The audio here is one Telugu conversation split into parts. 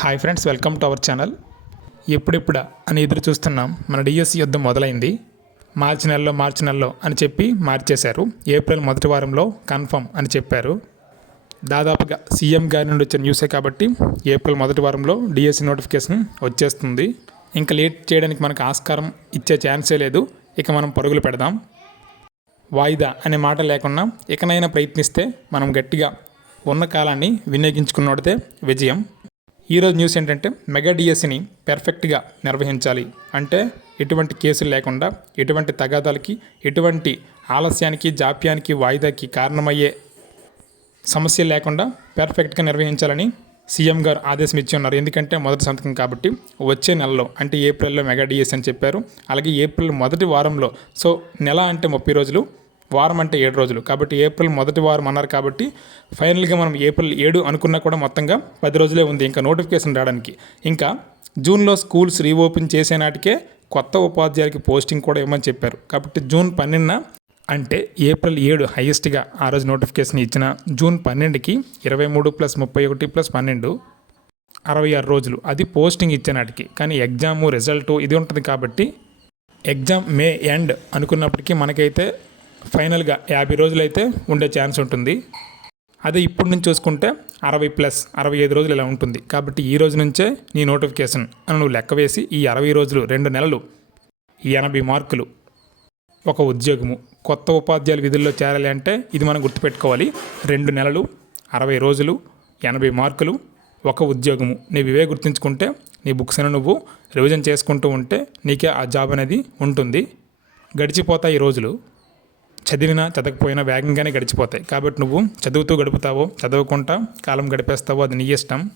Hi friends welcome to our channel ఎప్పుడెప్పుడా అని ఎదురు చూస్తున్నాం. మన డిఎస్సి యుద్ధం మొదలైంది. మార్చి నెలలో మార్చి నెలలో అని చెప్పి మార్చేశారు. ఏప్రిల్ మొదటి వారంలో కన్ఫర్మ్ అని చెప్పారు. దాదాపుగా సీఎం గారి నుండి వచ్చిన న్యూసే కాబట్టి ఏప్రిల్ మొదటి వారంలో డిఎస్సి నోటిఫికేషన్ వచ్చేస్తుంది. ఇంకా లేట్ చేయడానికి మనకు ఆస్కారం ఇచ్చే ఛాన్సే లేదు. ఇక మనం పరుగులు పెడదాం. వాయిదా అనే మాట లేకుండా ఇకనైనా ప్రయత్నిస్తే మనం గట్టిగా ఉన్న కాలాన్ని వినియోగించుకున్నోడితే విజయం. ఈరోజు న్యూస్ ఏంటంటే మెగా డిఎస్సిని పెర్ఫెక్ట్గా నిర్వహించాలి. అంటే ఎటువంటి కేసులు లేకుండా ఎటువంటి తగాదాలకి ఎటువంటి ఆలస్యానికి జాప్యానికి వాయిదాకి కారణమయ్యే సమస్య లేకుండా పెర్ఫెక్ట్గా నిర్వహించాలని సీఎం గారు ఆదేశం ఇచ్చి ఉన్నారు. ఎందుకంటే మొదటి సంతకం కాబట్టి వచ్చే నెలలో అంటే ఏప్రిల్లో మెగా డిఎస్ అని చెప్పారు. అలాగే ఏప్రిల్ మొదటి వారంలో సో నెల అంటే ముప్పై రోజులు వారం అంటే ఏడు రోజులు. కాబట్టి ఏప్రిల్ మొదటి వారం అన్నారు కాబట్టి ఫైనల్గా మనం ఏప్రిల్ ఏడు అనుకున్నా కూడా మొత్తంగా పది రోజులే ఉంది. ఇంకా నోటిఫికేషన్ రావడానికి. ఇంకా జూన్లో స్కూల్స్ రీఓపెన్ చేసే నాటికే కొత్త ఉపాధ్యాయులకి పోస్టింగ్ కూడా ఇవ్వమని చెప్పారు. కాబట్టి జూన్ పన్నెండున అంటే ఏప్రిల్ ఏడు హైయెస్ట్గా ఆ రోజు నోటిఫికేషన్ ఇచ్చిన జూన్ పన్నెండుకి ఇరవై మూడు ప్లస్ ముప్పై ఒకటి ప్లస్ పన్నెండు అరవై ఆరు రోజులు. అది పోస్టింగ్ ఇచ్చే నాటికి. కానీ ఎగ్జాము రిజల్ట్ ఇది ఉంటుంది కాబట్టి ఎగ్జామ్ మే ఎండ్ అనుకున్నప్పటికీ మనకైతే ఫైనల్గా యాభై రోజులు అయితే ఉండే ఛాన్స్ ఉంటుంది. అదే ఇప్పుడు నుంచి చూసుకుంటే అరవై ప్లస్ అరవై ఐదు రోజులు ఇలా ఉంటుంది. కాబట్టి ఈ రోజు నుంచే నీ నోటిఫికేషన్ అని నువ్వు లెక్క వేసి ఈ అరవై రోజులు రెండు నెలలు ఎనభై మార్కులు ఒక ఉద్యోగము కొత్త ఉపాధ్యాయుల విధుల్లో చేరాలి అంటే ఇది మనం గుర్తుపెట్టుకోవాలి. రెండు నెలలు అరవై రోజులు ఎనభై మార్కులు ఒక ఉద్యోగము. నీవు ఇవే గుర్తుంచుకుంటే నీ బుక్స్ని నువ్వు రివిజన్ చేసుకుంటూ ఉంటే నీకే ఆ జాబ్ అనేది ఉంటుంది. గడిచిపోతాయి ఈ రోజులు. చదివినా చదవకపోయినా వేగంగానే గడిచిపోతాయి. కాబట్టి నువ్వు చదువుతూ గడుపుతావో చదవకుండా కాలం గడిపేస్తావో అది నీ ఇష్టం.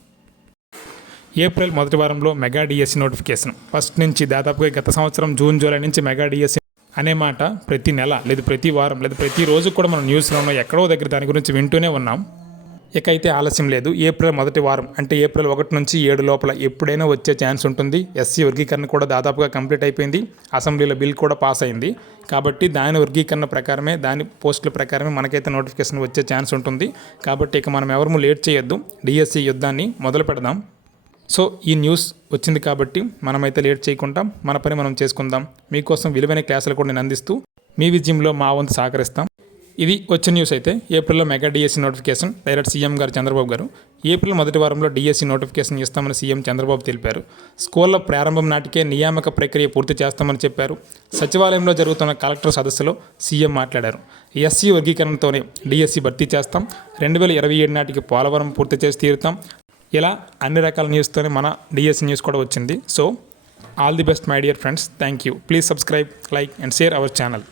ఏప్రిల్ మొదటి వారంలో మెగా డిఎస్సి నోటిఫికేషన్. ఫస్ట్ నుంచి దాదాపుగా గత సంవత్సరం జూన్ జూలై నుంచి మెగా డిఎస్సి అనే మాట ప్రతి నెల లేదు ప్రతి వారం లేదు ప్రతి రోజు కూడా మనం న్యూస్లో ఎక్కడో దగ్గర దాని గురించి వింటూనే ఉన్నాం. ఇక అయితే ఆలస్యం లేదు. ఏప్రిల్ మొదటి వారం అంటే ఏప్రిల్ ఒకటి నుంచి ఏడు లోపల ఎప్పుడైనా వచ్చే ఛాన్స్ ఉంటుంది. ఎస్సీ వర్గీకరణ కూడా దాదాపుగా కంప్లీట్ అయిపోయింది. అసెంబ్లీలో బిల్ కూడా పాస్ అయింది. కాబట్టి దాని వర్గీకరణ ప్రకారమే దాని పోస్టుల ప్రకారమే మనకైతే నోటిఫికేషన్ వచ్చే ఛాన్స్ ఉంటుంది. కాబట్టి ఇక మనం ఎవరు లేట్ చేయొద్దు. డిఎస్సి యుద్ధాన్ని మొదలు పెడదాం. సో ఈ న్యూస్ వచ్చింది కాబట్టి మనమైతే లేట్ చేయకుండా మన పని మనం చేసుకుందాం. మీకోసం విలువైన క్లాసులు కూడా నేను అందిస్తూ మీ విజయంలో మా వంతు సహకరిస్తాం. ఇది వచ్చిన న్యూస్ అయితే ఏప్రిల్లో mega DSC notification direct CM గారు చంద్రబాబు గారు. ఏప్రిల్ మొదటి వారంలో డిఎస్సి నోటిఫికేషన్ ఇస్తామని సీఎం చంద్రబాబు తెలిపారు. స్కూళ్ళ ప్రారంభం నాటికే నియామక ప్రక్రియ పూర్తి చేస్తామని చెప్పారు. సచివాలయంలో జరుగుతున్న కలెక్టర్ సదస్సులో సీఎం మాట్లాడారు. ఎస్సీ వర్గీకరణతోనే డిఎస్సి భర్తీ చేస్తాం. రెండు వేల ఇరవై ఏడు నాటికి పోలవరం పూర్తి చేసి తీరుతాం. ఇలా అన్ని రకాల న్యూస్తోనే మన డిఎస్సి న్యూస్ కూడా వచ్చింది. So all the best my dear friends thank you please subscribe like and share our channel